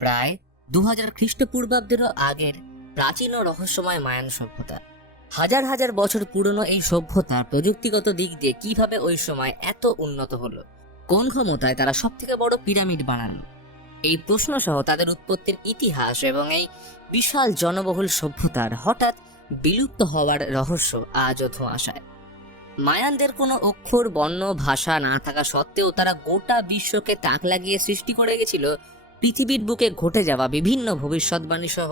প্রায় 2000 খ্রিস্টপূর্বাব্দেরও আগের প্রাচীন ও রহস্যময় মায়ান সভ্যতা। হাজার হাজার বছর পুরনো এই সভ্যতা প্রযুক্তিগত দিক দিয়ে কিভাবে ওই সময় এত উন্নত হলো, কোন ক্ষমতায় তারা সব থেকে বড় পিরামিড বানালো, এই প্রশ্ন সহ তাদের উৎপত্তির ইতিহাস এবং এই বিশাল জনবহুল সভ্যতার হঠাৎ বিলুপ্ত হওয়ার রহস্য আজও ধোঁয়াশায়। মায়ানদের কোনো অক্ষর, বর্ণ, ভাষা না থাকা সত্ত্বেও তারা গোটা বিশ্বকে তাক লাগিয়ে সৃষ্টি করে গেছিল পৃথিবীর বুকে ঘটে যাওয়া বিভিন্ন ভবিষ্যৎবাণী সহ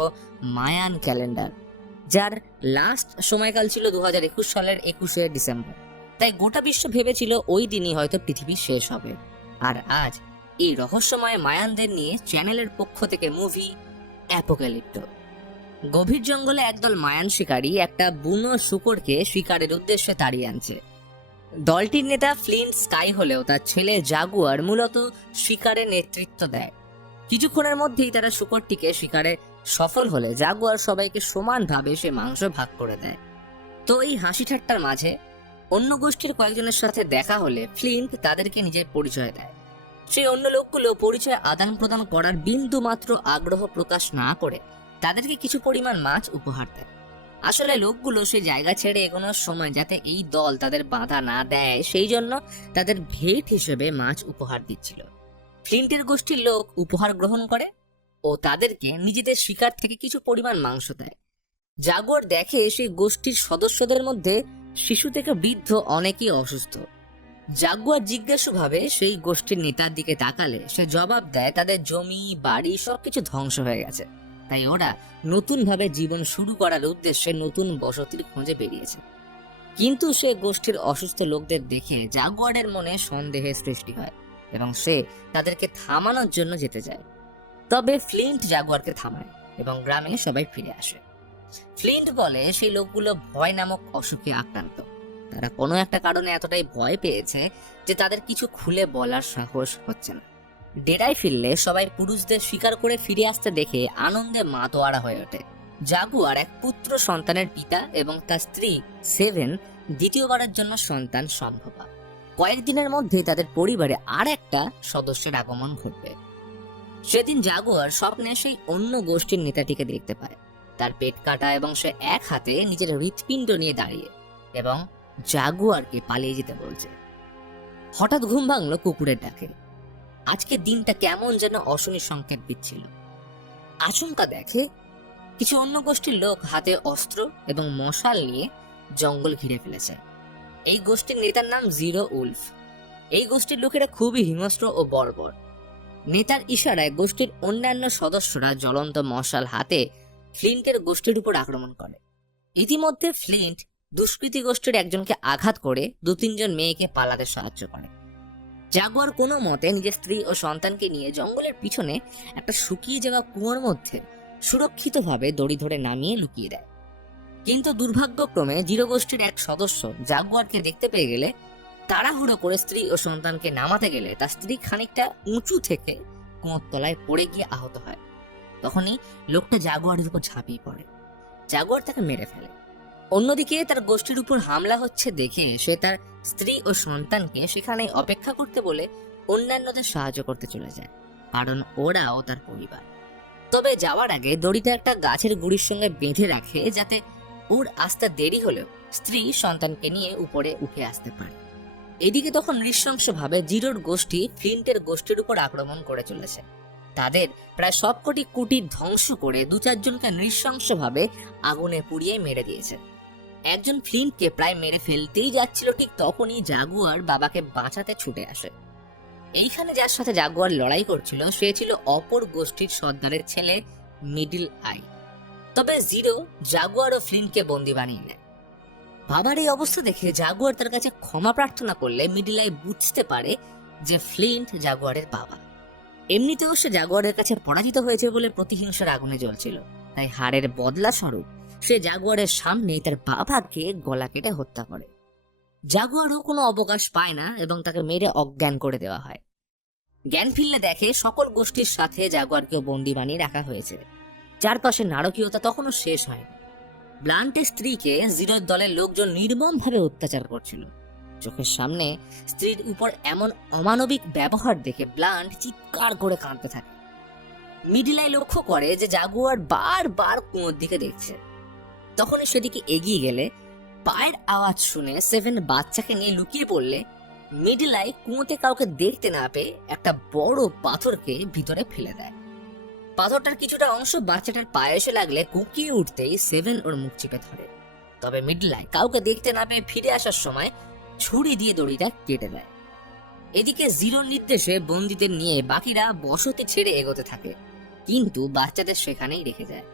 মায়ান ক্যালেন্ডার, যার লাস্ট সময়কাল ছিল 2021 সালের 21শে ডিসেম্বর। তাই গোটা বিশ্ব ভেবেছিল ওই দিনই হয়তো পৃথিবী শেষ হবে। আর আজ এই রহস্যময় মায়ানদের নিয়ে চ্যানেলের পক্ষ থেকে মুভি অ্যাপোক্যালিপ্টো। গভীর জঙ্গলে একদল মায়ান শিকারী একটা বুনো শূকরকে শিকারের উদ্দেশ্যে তাড়িয়ে আনছে। দলটির নেতা ফ্লিন্ট স্কাই হলেও তার ছেলে জাগুয়ার মূলত শিকারের নেতৃত্ব দেয়। কিছুক্ষণের মধ্যেই তারা শূকরটিকে শিকারে সফল হলে জাগুয়ার সবাইকে সমানভাবে সে মাংস ভাগ করে দেয়। তো এই হাসি ঠাট্টার মাঝে অন্য গোষ্ঠীর কয়েকজনের সাথে দেখা হলে ফ্লিন্ট তাদেরকে নিজের পরিচয় দেয়। সেই অন্য লোকগুলো পরিচয় আদান প্রদান করার বিন্দু মাত্র আগ্রহ প্রকাশ না করে তাদেরকে কিছু পরিমাণ মাছ উপহার দেয়। আসলে লোকগুলো সেই জায়গা ছেড়ে এগোনোর সময় যাতে এই দল তাদের বাধা না দেয়, সেই জন্য তাদের ভেট হিসেবে মাছ উপহার দিচ্ছিল। ফ্লিন্টের গোষ্ঠীর লোক উপহার গ্রহণ করে ও তাদেরকে নিজেদের শিকার থেকে কিছু পরিমাণ মাংস দেয়। জাগুয়ার দেখে সেই গোষ্ঠীর সদস্যদের মধ্যে শিশু থেকে বৃদ্ধ অনেকেই অসুস্থ। জাগুয়ার জিজ্ঞাসুভাবে সেই গোষ্ঠীর নেতার দিকে তাকালে সে জবাব দেয় তাদের জমি, বাড়ি সবকিছু ধ্বংস হয়ে গেছে, তাই ওরা নতুনভাবে জীবন শুরু করার উদ্দেশ্যে নতুন বসতির খোঁজে বেরিয়েছে। কিন্তু সে গোষ্ঠীর অসুস্থ লোকদের দেখে জাগুয়ারের মনে সন্দেহের সৃষ্টি হয় এবং সে তাদেরকে থামানোর জন্য যেতে যায়। তবে ফ্লিন্ট জাগুয়ারকে থামায় এবং গ্রামে সবাই ফিরে আসে। ফ্লিন্ট বলে সেই লোকগুলো ভয় নামক অসুখে আক্রান্ত। তারা কোনো একটা কারণে এতটাই ভয় পেয়েছে যে তাদের কিছু খুলে বলার সাহস হচ্ছে না। ডেরায় ফিরলে সবাই পুরুষদের শিকার করে ফিরে আসতে দেখে আনন্দে মাতোয়ারা হয়ে ওঠে। জাগুয়ার এক পুত্র সন্তানের পিতা এবং তার স্ত্রী সেভেন দ্বিতীয়বারের জন্য সন্তান সম্ভবা। কয়েকদিনের মধ্যেই তাদের পরিবারে আর একটা সদস্যের আগমন ঘটবে। সেদিন জাগুয়ার স্বপ্নে সেই অন্য গোষ্ঠীর নেতাটিকে দেখতে পায়। তার পেট কাটা এবং সে এক হাতে নিজের হৃৎপিণ্ড নিয়ে দাঁড়িয়ে এবং জাগুয়ারকে পালিয়ে যেতে বলছে। হঠাৎ ঘুম ভাঙলো কুকুরের ডাকে। আজকে দিনটা কেমন যেন অশনি সংকেত দিচ্ছিল। আচমকা দেখে কিছু অন্য গোষ্ঠীর লোক হাতে অস্ত্র এবং মশাল নিয়ে জঙ্গল ঘিরে ফেলেছে। এই গোষ্ঠীর নেতার নাম জিরো উলফ। এই গোষ্ঠীর লোকেরা খুবই হিংস্র ও বর্বর। নেতার ইশারায় গোষ্ঠীর অন্যান্য সদস্যরা জ্বলন্ত মশাল হাতে ফ্লিন্টের গোষ্ঠীর উপর আক্রমণ করে। ইতিমধ্যে ফ্লিন্ট দুষ্কৃতী গোষ্ঠীর একজনকে আঘাত করে 2-3 মেয়েকে পালাতে সাহায্য করে। জাগুয়ার কোনো মতে নিজের স্ত্রী ও সন্তানকে নিয়ে জঙ্গলের পিছনে একটা শুকিয়ে যাওয়া কুয়োর মধ্যে সুরক্ষিতভাবে দড়ি ধরে নামিয়ে লুকিয়ে দেয়। কিন্তু দুর্ভাগ্যক্রমে জিরো গোষ্ঠীর এক সদস্য জাগুয়ারকে দেখতে পেয়ে গেলে তাড়াহুড়ো করে স্ত্রী ও সন্তানকে নামাতে গেলে তার স্ত্রী খানিকটা উঁচু থেকে কুয়োর তলায় পড়ে গিয়ে আহত হয়। তখনই লোকটা জাগুয়ারের উপর ঝাঁপিয়ে পড়ে। জাগুয়ার তাকে মেরে ফেলে। অন্যদিকে তার গোষ্ঠীর উপর হামলা হচ্ছে দেখে সে তার স্ত্রী ও সন্তানকে সেখানে অপেক্ষা করতে বলে অন্যান্যদের সাহায্য করতে চলে যায়, কারণ ওরাও তার পরিবার। তবে যাওয়ার আগে দড়িটা একটা গাছের গুড়ির সঙ্গে বেঁধে রাখে যাতে ওর আসতে দেরি হলেও স্ত্রী সন্তানকে নিয়ে উপরে উঠে আসতে পারে। এদিকে তখন নৃশংসভাবে জিরোর গোষ্ঠী ফ্লিন্টের গোষ্ঠীর উপর আক্রমণ করে চলেছে। তাদের প্রায় সবকটি কুটির ধ্বংস করে 2-4 জনকে নৃশংসভাবে আগুনে পুড়িয়ে মেরে দিয়েছে। একজন ফ্লিন্টকে প্রায় মেরে ফেলতেই যাচ্ছিল, ঠিক তখনই জাগুয়ার বাবাকে বাঁচাতে ছুটে আসে। এইখানে যার সাথে জাগুয়ার লড়াই করছিল সে ছিল অপর গোষ্ঠীর সর্দারের ছেলে মিডল আই। তবে জিরো জাগুয়ার ও ফ্লিন্টকে বন্দি বানিয়ে নেয়। বাবার এই অবস্থা দেখে জাগুয়ার তার কাছে ক্ষমা প্রার্থনা করলে মিডল আই বুঝতে পারে যে ফ্লিন্ট জাগুয়ারের বাবা। এমনিতেও সে জাগুয়ারের কাছে পরাজিত হয়েছে বলে প্রতিহিংসার আগুনে জ্বলছিল, তাই হারের বদলা স্বরূপ সে জাগুয়ারের সামনেই তার বাবাকে গলা কেটে হত্যা করে। জাগুয়ারও কোনো অবকাশ পায় না এবং তাকে মেরে অজ্ঞান করে দেওয়া হয়। জ্ঞান ফিরলে দেখে সকল গোষ্ঠীর সাথে জাগুয়ারকেও বন্দি বানিয়ে রাখা হয়েছে। চারপাশে নারকীয়তা তখনও শেষ হয়নি। ব্লান্টের স্ত্রীকে জিরোর দলের লোকজন নির্মমভাবে অত্যাচার করছিল। চোখের সামনে স্ত্রীর উপর এমন অমানবিক ব্যবহার দেখে ব্লান্ট চিৎকার করে কাঁদতে থাকে। মিডিলাই লক্ষ্য করে যে জাগুয়ার বারবার কুয়োর দিকে দেখছে। তখনই সেদিকে এগিয়ে গেলে পায়ের আওয়াজ শুনে সেভেন বাচ্চাকে নিয়ে লুকিয়ে পড়লে মিডিলাই কুয়োতে কাউকে দেখতে না পেয়ে একটা বড় পাথরকে ভিতরে ফেলে দেয়। পাথরটার কিছুটা অংশ বাচ্চাটার পায়ে এসে লাগলে কুঁকিয়ে উঠতেই সেভেন ওর মুখ চিপে ধরে। তবে মিডলাই কাউকে দেখতে না পেয়ে ফিরে আসার সময় ছুরি দিয়ে দড়িটা কেটে দেয়। এদিকে জিরোর নির্দেশে বন্দীদের নিয়ে বাকিরা বসতি ছেড়ে এগোতে থাকে, কিন্তু বাচ্চাদের সেখানেই রেখে যায়।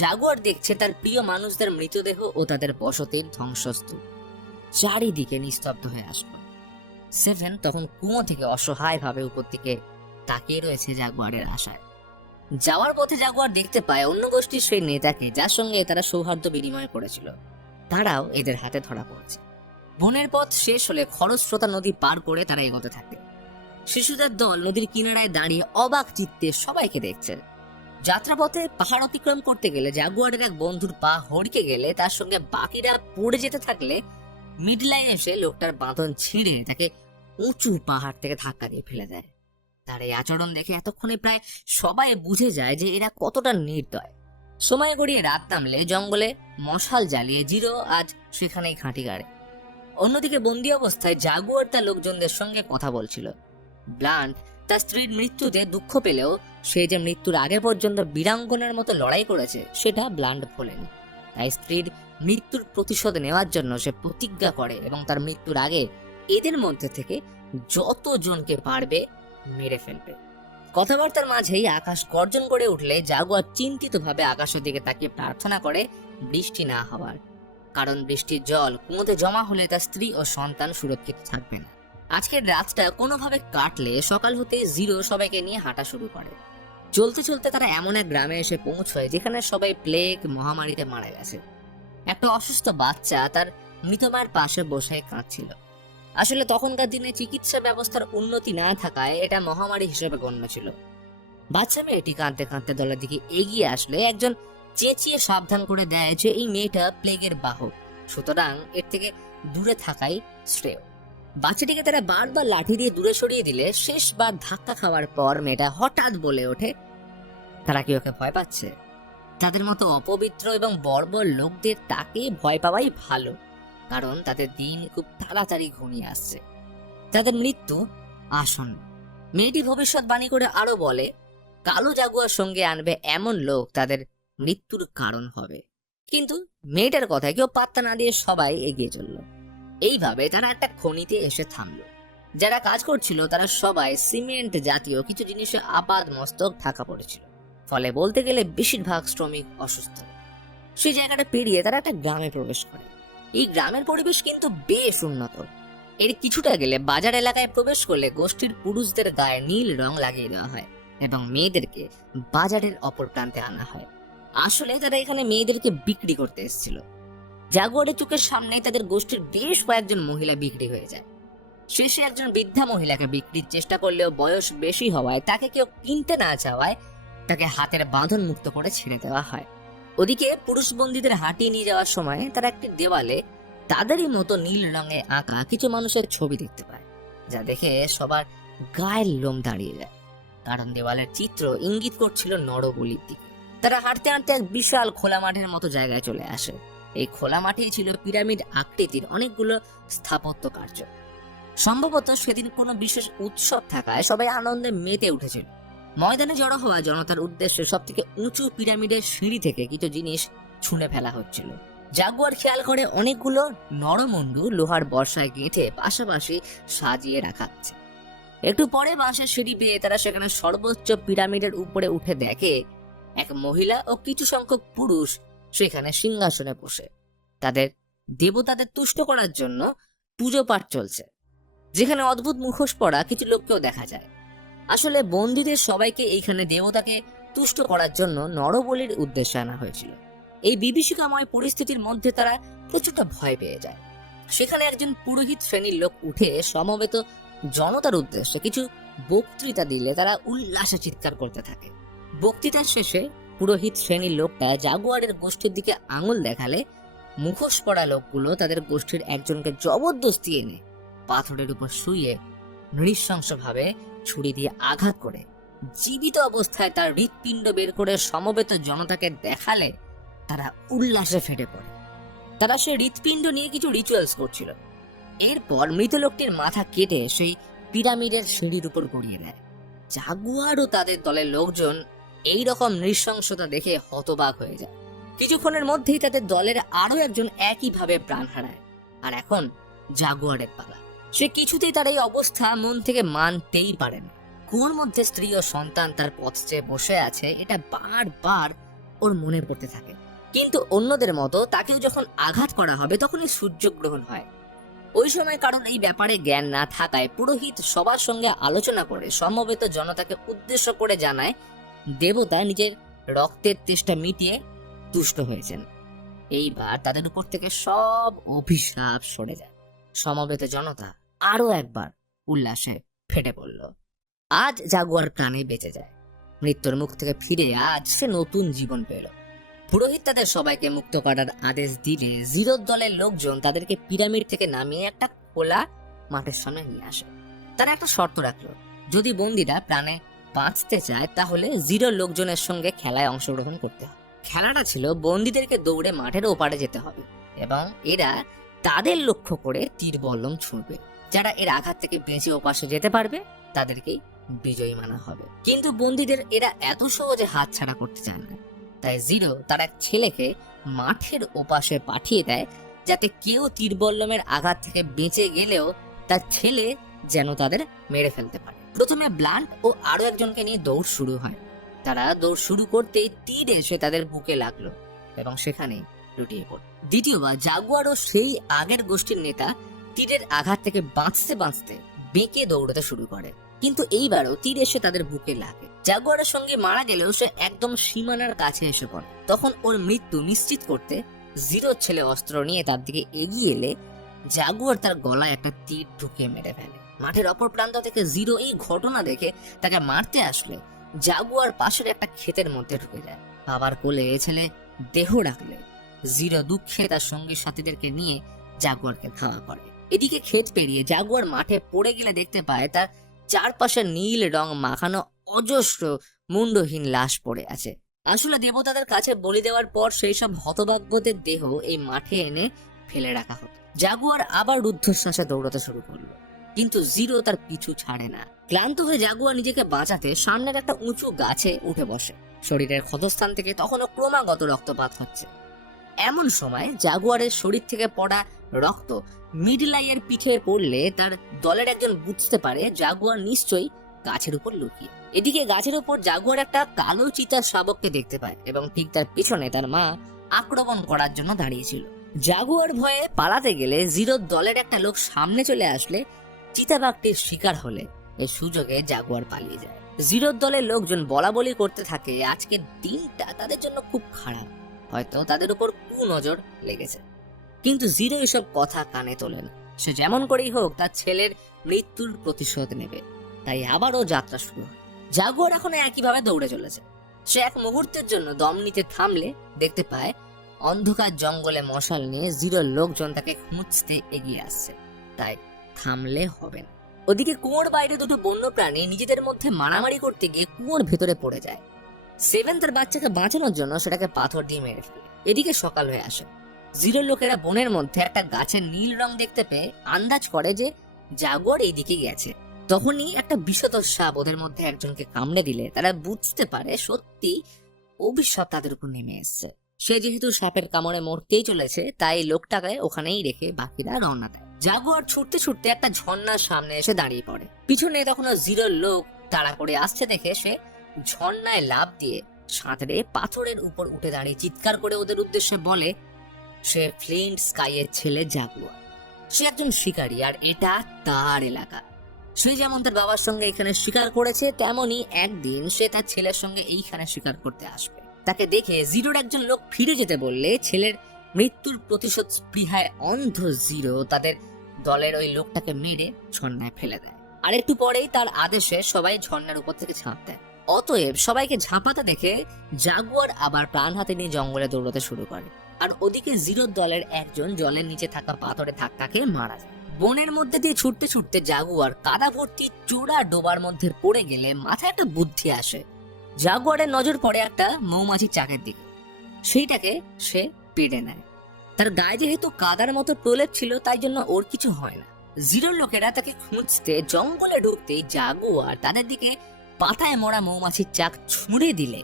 জাগুয়ার দেখছে তার প্রিয় মানুষদের মৃতদেহ ও তাদের বসতির ধ্বংসস্তূপ। চারিদিকে নিস্তব্ধ হয়ে আসলো। সেভেন তখন কুয়ো থেকে অসহায়ভাবে উপর দিকে তাকিয়ে রয়েছে জাগুয়ারের আশায়। যাওয়ার পথে জাগুয়ার দেখতে পায় অন্য গোষ্ঠীর সেই নেতাকে যার সঙ্গে তারা সৌহার্দ্য বিনিময় করেছিল, তারাও এদের হাতে ধরা পড়েছে। বনের পথ শেষ হলে খরস্রোতা নদী পার করে তারা এগোতে থাকে। শিশুদের দল নদীর কিনারায় দাঁড়িয়ে অবাক চিত্তে সবাইকে দেখছে। যাত্রাপথে পাহাড় অতিক্রম করতে গেলে জাগুয়ারের এক বন্ধুর পা হড়কে গেলে তার সঙ্গে বাকিরা পড়ে যেতে থাকলে মিডলাই এসে লোকটার বাঁধন ছিঁড়ে তাকে উঁচু পাহাড় থেকে ধাক্কা দিয়ে ফেলে দেয়। তার এই আচরণ দেখে এতক্ষণে প্রায় সবাই বুঝে যায় যে এরা কতটা নির্দয়। সময় গড়িয়ে রাত নামলে জঙ্গলে মশাল জ্বালিয়ে জিরো আজ সেখানেই খাঁটি গাড়ে। অন্যদিকে বন্দি অবস্থায় জাগুয়ার তার লোকজনদের সঙ্গে কথা বলছিল। ব্লান্ট তার স্ত্রীর মৃত্যুতে দুঃখ পেলেও সে যে মৃত্যুর আগে পর্যন্ত বীরাঙ্গনার মতো লড়াই করেছে সেটা ব্লান্ট ভোলেনি। তাই স্ত্রীর মৃত্যুর প্রতিশোধ নেওয়ার জন্য সে প্রতিজ্ঞা করে এবং তার মৃত্যুর আগে এদের মধ্যে থেকে যতজনকে পারবে মেরে ফেলবে। কথাবার্তার মাঝেই আকাশ গর্জন করে উঠলে জাগুয়ার চিন্তিতভাবে আকাশের দিকে তাকিয়ে প্রার্থনা করে বৃষ্টি না হওয়ার, কারণ বৃষ্টির জল কুয়োতে জমা হলে তার স্ত্রী ও সন্তান সুরক্ষিত থাকবে না। আজকের রাতটা কোনোভাবে কাটলে সকাল হতে জিরো সবাইকে নিয়ে হাঁটা শুরু করে। চলতে চলতে তারা এমন এক গ্রামে এসে পৌঁছয় যেখানে সবাই প্লেগ মহামারীতে মারা গেছে। একটা অসুস্থ বাচ্চা তার মৃত মায়ের পাশে বসে কাঁদছিল। আসলে তখনকার দিনে চিকিৎসা ব্যবস্থার উন্নতি না থাকায় এটা মহামারী হিসেবে গণ্য ছিল। বাচ্চা মেয়েটি কাঁদতে কাঁদতে দলের দিকে এগিয়ে আসলে একজন চেঁচিয়ে সাবধান করে দেয় যে এই মেয়েটা প্লেগের বাহক, সুতরাং এর থেকে দূরে থাকাই শ্রেয়। বাচ্চাটিকে তারা বারবার লাঠি দিয়ে দূরে সরিয়ে দিলে শেষবার ধাক্কা খাওয়ার পর মেয়েটা হঠাৎ বলে ওঠে, তারা কি ওকে ভয় পাচ্ছে? তাদের মতো অপবিত্র এবং বর্বর লোকদের তাকে ভয় পাওয়াই ভালো, কারণ তাদের দিন খুব তাড়াতাড়ি ঘনিয়ে আসছে, তাদের মৃত্যু আসন্ন। মেয়েটি ভবিষ্যৎবাণী করে আরো বলে, কালো জাগুয়ার সঙ্গে আনবে এমন লোক তাদের মৃত্যুর কারণ হবে। কিন্তু মেয়েটার কথায় কেউ পাত্তা না দিয়ে সবাই এগিয়ে চলল। এইভাবে তারা একটা খনিতে এসে থামলো। যারা কাজ করছিল তারা সবাই সিমেন্ট জাতীয় কিছু জিনিসে আপাদ মস্তক ঢাকা পড়েছিল, ফলে বলতে গেলে বেশিরভাগ শ্রমিক অসুস্থ। সেই জায়গাটা পেরিয়ে তারা একটা গ্রামে প্রবেশ করে। এই গ্রামের পরিবেশ কিন্তু বেশ উন্নত। এর কিছুটা গেলে বাজার এলাকায় প্রবেশ করলে গোষ্ঠীর পুরুষদের গায়ে নীল রং লাগিয়ে দেওয়া হয় এবং মেয়েদেরকে বাজারের অপর প্রান্তে আনা হয়। আসলে তারা এখানে মেয়েদেরকে বিক্রি করতে এসেছিল। জাগুয়ারের চোখের সামনে তাদের গোষ্ঠীর বেশ কয়েকজন মহিলা বিক্রি হয়ে যায়। শেষে একজন বৃদ্ধা মহিলাকে বিক্রির চেষ্টা করলেও বয়স বেশি হওয়ায় তাকে কেউ কিনতে না চাওয়ায় তাকে হাতের বাঁধন মুক্ত করে ছেড়ে দেওয়া হয়। ওদিকে পুরুষ বন্দীদের হাঁটিয়ে নিয়ে যাওয়ার সময় তারা একটি দেওয়ালে তাদেরই মতো নীল রঙে আঁকা কিছু মানুষের ছবি দেখতে পায়, যা দেখে সবার গায়ের লোম দাঁড়িয়ে যায়, কারণ দেওয়ালের চিত্র ইঙ্গিত করছিল নরবলির দিকে। তারা হাঁটতে হাঁটতে এক বিশাল খোলা মাঠের মতো জায়গায় চলে আসে। এই খোলা মাঠে ছিল পিরামিড আকৃতির অনেকগুলো স্থাপত্য কার্য। সম্ভবত সেদিন কোনো বিশেষ উৎসব থাকায় সবাই আনন্দে মেতে উঠেছিল। ময়দানে জড়ো হওয়া জনতার উদ্দেশ্যে সব থেকে উঁচু পিরামিডের সিঁড়ি থেকে কিছু জিনিস ছুঁড়ে ফেলা হচ্ছিল। জাগুয়ার খেয়াল করে অনেকগুলো নরমুন্ডু লোহার বর্ষায় গেঁথে পাশাপাশি সাজিয়ে রাখা আছে। একটু পরে বাঁশের সিঁড়ি পেয়ে তারা সেখানে সর্বোচ্চ পিরামিডের উপরে উঠে দেখে এক মহিলা ও কিছু সংখ্যক পুরুষ সেখানে সিংহাসনে বসে তাদের দেবতাদের তুষ্ট করার জন্য পুজো পাঠ চলছে, যেখানে অদ্ভুত মুখোশ পরা কিছু লোককেও দেখা যায়। আসলে বন্দীদের সবাইকে এইখানে দেবতাকে তুষ্ট করার জন্য নরবলির উদ্দেশ্যে আনা হয়েছিল। এই বিভীষিকাময় পরিস্থিতির মধ্যে তারা প্রচুরটা ভয় পেয়ে যায়। সেখানে একজন পুরোহিত শ্রেণীর লোক উঠে সমবেত জনতার উদ্দেশ্যে কিছু বক্তৃতা দিলে তারা উল্লাসে চিৎকার করতে থাকে। বক্তৃতার শেষে পুরোহিত শ্রেণীর লোকটা জাগুয়ারের গোষ্ঠীর দিকে আঙুল দেখালে মুখোশ পরা লোকগুলো তাদের গোষ্ঠীর একজনকে জবরদস্তি এনে পাথরের উপর শুইয়ে নৃশংসভাবে ছুরি দিয়ে আঘাত করে জীবিত অবস্থায় তার হৃৎপিণ্ড বের করে সমবেত জনতাকে দেখালে তারা উল্লাসে ফেটে পড়ে। তারা সে হৃৎপিণ্ড নিয়ে কিছু রিচুয়ালস করছিল। এরপর মৃত লোকটির মাথা কেটে সেই পিরামিডের সিঁড়ির উপর গড়িয়ে দেয়। জাগুয়ার ও তাদের দলের লোকজন এই রকম নৃশংসতা দেখে হতবাক হয়ে যায়। কিছুক্ষণের মধ্যেই তাদের দলের আরো একজন একইভাবে প্রাণ হারায়। আর এখন জাগুয়ারের পালা। সে কিছুতেই তার এই অবস্থা মন থেকে মানতেই পারে না। কুয়োর মধ্যে স্ত্রী ও সন্তান তার পথ চেয়ে বসে আছে, এটা বারবার ওর মনে পড়তে থাকে। কিন্তু অন্যদের মতো তাকেও যখন আঘাত করা হবে তখনই সূর্যগ্রহণ হয়। ওই সময় কারণ এই ব্যাপারে জ্ঞান না থাকায় পুরোহিত সবার সঙ্গে আলোচনা করে সমবেত জনতাকে উদ্দেশ্য করে জানায় দেবতা নিজের রক্তের তেষ্টা মিটিয়ে তুষ্ট হয়েছেন। এইবার তাদের উপর থেকে সব অভিশাপ সরে যায়। সমবেত জনতা আরো একবার উল্লাসে ফেটে পড়ল। আজ জাগুয়ার প্রাণে বেঁচে যায়। মৃত্যুর মুখ থেকে ফিরে আজ সে নতুন জীবন পেল। পুরোহিত তাদের সবাইকে মুক্ত করার আদেশ দিলে জিরোর দলের লোকজন তাদেরকে পিরামিড থেকে নামিয়ে একটা খোলা মাঠের সামনে নিয়ে আসে। তারা একটা শর্ত রাখলো, যদি বন্দীরা প্রাণে বাঁচতে চায় তাহলে জিরোর লোকজনের সঙ্গে খেলায় অংশগ্রহণ করতে হবে। খেলাটা ছিল বন্দীদেরকে দৌড়ে মাঠের ওপারে যেতে হবে এবং এরা তাদের লক্ষ্য করে তীর বল্লম ছুঁড়বে। যারা এর আঘাত থেকে বেঁচে ওপাশে যেতে পারবে তাদেরকেই বিজয়ী মানা হবে। কিন্তু বন্দীদের এরা এত সহজে হাতছাড়া করতে চায় না। তাই জিরো তার এক ছেলেকে মাঠের ওপাশে পাঠিয়ে দেয়, যাতে কেউ তীরবল্লমের আঘাত থেকে বেঁচে গেলেও তার ছেলে যেন তাদের মেরে ফেলতে পারে। প্রথমে ব্লান্ট ও আরো একজনকে নিয়ে দৌড় শুরু হয়। তারা দৌড় শুরু করতেই তীর এসে তাদের বুকে লাগলো এবং সেখানেই লুটিয়ে পড়ল। দ্বিতীয়বার জাগুয়ারও সেই আগের গোষ্ঠীর নেতা তীরের আঘাত থেকে বাঁচতে বাঁচতে বেঁকে দৌড়াতে শুরু করে, কিন্তু এইবারও তীর এসে তাদের বুকে লাগে। জাগুয়ারের সঙ্গে মারা গেলেও সে একদম সীমানার কাছে এসে পড়ে। তখন ওর মৃত্যু নিশ্চিত করতে জিরোর ছেলে অস্ত্র নিয়ে তার দিকে এগিয়ে এলে জাগুয়ার তার গলায় একটা তীর ঢুকিয়ে মেরে ফেলে। মাঠের অপর প্রান্ত থেকে জিরো এই ঘটনা দেখে তাকে মারতে আসলে জাগুয়ার পাশের একটা ক্ষেতের মধ্যে ঢুকে যায়। বাবার কোলে ছেলে দেহ রাখলে জিরো দুঃখে তার সঙ্গী সাথীদেরকে নিয়ে জাগুয়ারকে ধাওয়া করে। এদিকে ক্ষেত পেরিয়ে জাগুয়ার মাঠে পড়ে গেলে দেখতে পায় তার চারপাশে নীল রং মাখানো অজস্র মুন্ডহীন লাশ পড়ে আছে। আসলে দেবতাদের কাছে বলি দেওয়ার পর সেই সব হতভাগ্যদের দেহ এই মাঠে এনে ফেলে রাখা হতো। জাগুয়ার আবার রুদ্ধশ্বাসে দৌড়াতে শুরু করলো, কিন্তু জিরো তার পিছু ছাড়ে না। ক্লান্ত হয়ে জাগুয়ার নিজেকে বাঁচাতে সামনের একটা উঁচু গাছে উঠে বসে। শরীরের ক্ষতস্থান থেকে তখনও ক্রমাগত রক্তপাত হচ্ছে। এমন সময় জাগুয়ারের শরীর থেকে পড়া রক্ত মিডলাইয়ের পিঠে পড়লে তার দলের একজন বুঝতে পারে জাগুয়ার নিশ্চয়ই গাছের উপর লুকিয়ে। এদিকে গাছের উপর জাগুয়ার একটা কালো চিতার শাবককে দেখতে পায় এবং ঠিক তার পিছনে তার মা আক্রমণ করার জন্য দাঁড়িয়েছিল। জাগুয়ার ভয়ে পালাতে গেলে জিরোর দলের একটা লোক সামনে চলে আসলে চিতাবাঘটির শিকার হলে এই সুযোগে জাগুয়ার পালিয়ে যায়। জিরোর দলের লোকজন বলা বলি করতে থাকে আজকের দিনটা তাদের জন্য খুব খারাপ, হয়তো তাদের উপর কুনজর লেগেছে। কিন্তু জিরো এসব কথা কানে তোলে না। সে যেমন করেই হোক তার ছেলের মৃত্যুর প্রতিশোধ নেবে। তাই আবারও যাত্রা শুরু হয়। জাগুয়ার এখন একইভাবে দৌড়ে চলেছে। সে এক মুহূর্তের জন্য দম নিতে থামলে দেখতে পায় অন্ধকার জঙ্গলে মশাল নিয়ে জিরোর লোকজন তাকে খুঁজতে এগিয়ে আসছে। তাই থামলে হবে না। ওদিকে কুয়োর বাইরে দুটো বন্য প্রাণী নিজেদের মধ্যে মারামারি করতে গিয়ে কুয়োর ভেতরে পড়ে যায়। সেভেন তার বাচ্চাকে বাঁচানোর জন্য সেটাকে পাথর দিয়ে মেরে ফেলে। এদিকে সকাল হয়ে আসে। জিরোর লোকেরা বনের মধ্যে একটা গাছের নীল রং দেখতে পেয়ে আন্দাজ করে যে জাগুয়ার এইদিকে গেছে। তখনই একটা বিষধর সাপ ওদের মধ্যে একজনকে কামড়ে দিলে তারা বুঝতে পারে সত্যি অভিশাপ তাদের উপর নেমে এসছে। সে যেহেতু সাপের কামড়ে মরতেই চলেছে তাই লোকটাকে ওখানেই রেখে বাকিরা রওনা দেয়। জাগুয়ার ছুটতে ছুটতে একটা ঝর্ণার সামনে এসে দাঁড়িয়ে পড়ে। পিছনে তখনও জিরোর লোক তাড়া করে আসছে দেখে সে ঝর্ণায় লাফ দিয়ে সাঁতরে পাথরের উপর উঠে দাঁড়িয়ে চিৎকার করে ওদের উদ্দেশ্যে বলে সে ফ্লিন্ট স্কাইয়ের ছেলে জাগুয়ার। সে একজন শিকারী আর এটা তার এলাকা। সে যেমন তার বাবার সঙ্গে এখানে শিকার করেছে তেমনি একদিন সে তার ছেলের সঙ্গে এইখানে শিকার করতে আসবে। তাকে দেখে জিরোর একজন লোক ফিরে যেতে বললে ছেলের মৃত্যুর প্রতিশোধ স্পৃহায় অন্ধ জিরো তাদের দলের ওই লোকটাকে মেরে ঝর্ণায় ফেলে দেয়। আর একটু পরেই তার আদেশে সবাই ঝর্ণার উপর থেকে ঝাঁপ দেয়। অতএব সবাইকে ঝাঁপাতে দেখে জাগুয়ার আবার প্রাণ হাতে নিয়ে জঙ্গলে দৌড়াতে শুরু করে। আর ওদিকে জিরোর দলের একজন জলের নিচে থাকা পাথরে ধাক্কা খেয়ে মারা যায়। বনের মধ্যে দিয়ে ছুটতে ছুটতে জাগুয়ার কাদা ভর্তি চূড়া ডোবার মধ্যে পড়ে গেলে মাথায় একটা বুদ্ধি আসে। জাগুয়ারের নজর পড়ে একটা মৌমাছির চাকের দিকে, সেইটাকে সে পেড়ে নেয়। তার গায়ে যেহেতু কাদার মতো প্রলেপ ছিল, তাই জন্য ওর কিছু হয় না। জিরোর লোকেরা তাকে খুঁজতে জঙ্গলে ঢুকতেই জাগুয়ার তাদের দিকে পাতায় মরা মৌমাছির চাক ছুঁড়ে দিলে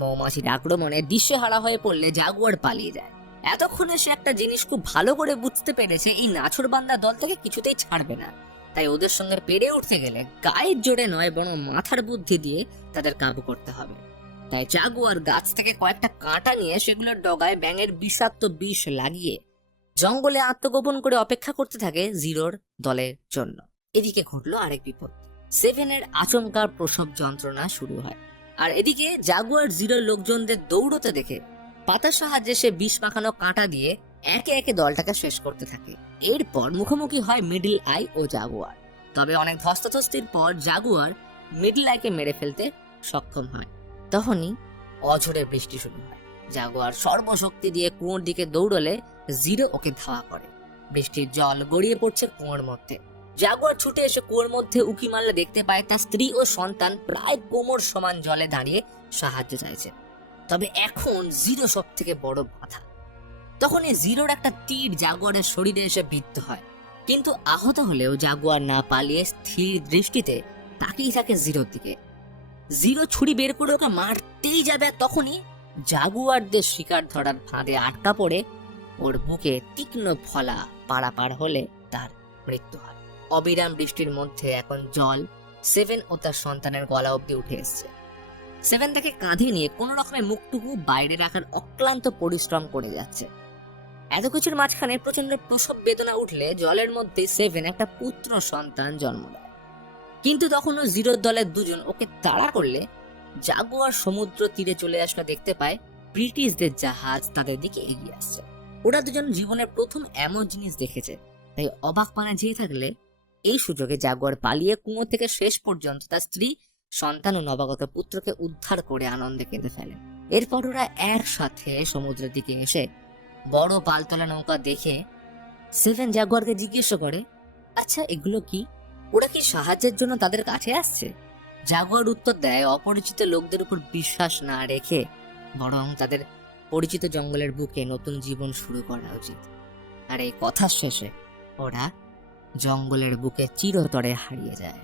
মৌমাছির আক্রমণে দিশেহারা হয়ে পড়লে জাগুয়ার পালিয়ে যায়। এতক্ষণে সে একটা জিনিস খুব ভালো করে বুঝতে পেরেছে, এই নাছোড়বান্দা দল থেকে কিছুতেই ছাড়বে না। তাই ওদের সঙ্গে পেরে উঠতে গেলে গায়ের জোরে নয়, বরং মাথার বুদ্ধি দিয়ে তাদের কাবু করতে হবে। তাই জাগুয়ার গাছ থেকে কয়েকটা কাঁটা নিয়ে সেগুলোর ডগায় ব্যাঙের বিষাক্ত বিষ লাগিয়ে জঙ্গলে আত্মগোপন করে অপেক্ষা করতে থাকে জিরোর দলের জন্য। এদিকে ঘটলো আরেক বিপদ। সেভেনের আচমকা প্রসব যন্ত্রণা শুরু হয়, আর এদিকে জাগুয়ার জিরোর লোকজনদের দৌড়তে দেখে পাতার সাহায্যে সে বিষ মাখানো কাঁটা দিয়ে একে একে দলটাকে শেষ করতে থাকে। এরপর মুখোমুখি হয় মিডল আই ও জাগুয়ার। তবে অনেক ধস্তাধস্তির পর জাগুয়ার মিডল আইকে মেরে ফেলতে সক্ষম হয়। তখনই অঝোরে বৃষ্টি শুরু হয়। জাগুয়ার সর্বশক্তি দিয়ে কুয়োর দিকে দৌড়লে জিরো ওকে ধাওয়া করে। বৃষ্টির জল গড়িয়ে পড়ছে কুয়োর মধ্যে। জাগুয়ার ছুটে এসে কুয়োর মধ্যে উকি মারলে দেখতে পায় তার স্ত্রী ও সন্তান প্রায় কোমর সমান জলে দাঁড়িয়ে সাহায্য চাইছে। তবে এখন জিরো সব থেকে বড় বাধা। তখনই জিরোর একটা তীর জাগুয়ারের শরীরে এসে বিদ্ধ হয়, কিন্তু আহত হলেও জাগুয়ার না পালিয়ে স্থির দৃষ্টিতে তাকিয়ে থাকে জিরোর দিকে। জিরো ছুরি বের করে ওকে মারতেই যাবে, তখনই জাগুয়ারদের শিকার ধরার ফাঁদে আটকা পড়ে ওর বুকে তীক্ষ্ণ ফলা পারাপার হলে তার মৃত্যু হয়। অবিরাম বৃষ্টির মধ্যে এখন জল সেভেন ও তার সন্তানের গলা অব্দি উঠে এসছে। সেভেন তাকে কাঁধে নিয়ে কোন রকমে মুখটুকু বাইরে রাখার অক্লান্ত পরিশ্রম করে যাচ্ছে। এত কিছুর মাঝখানে প্রচন্ড প্রসব বেদনা উঠলে জলের মধ্যে সেভেন একটা পুত্র সন্তান জন্ম দেয়। কিন্তু তখনও জিরোর দলের দুজন ওকে তাড়া করলে জাগুয়ার সমুদ্র তীরে চলে আসলে দেখতে পায় ব্রিটিশদের জাহাজ তাদের দিকে এগিয়ে আসছে। ওরা দুজন জীবনের প্রথম এমন জিনিস দেখেছে, তাই অবাক পানা যেয়ে থাকলে এই সুযোগে জাগুয়ার পালিয়ে কুয়ো থেকে শেষ পর্যন্ত তার স্ত্রী, সন্তান ও নবাগত পুত্রকে উদ্ধার করে আনন্দে কেঁদে ফেলে। এরপর ওরা একসাথে সমুদ্রের দিকে এসে বড় পালতলা নৌকা দেখে সেভেন জাগুয়ারকে জিজ্ঞেস করে, আচ্ছা এগুলো কি? ওরা কি সাহায্যের জন্য তাদের কাছে আসছে? জাগুয়ার উত্তর দেয়, অপরিচিত লোকদের উপর বিশ্বাস না রেখে বরং তাদের পরিচিত জঙ্গলের বুকে নতুন জীবন শুরু করা উচিত। আর এই কথার শেষে ওরা জঙ্গলের বুকে চিরতরে হারিয়ে যায়।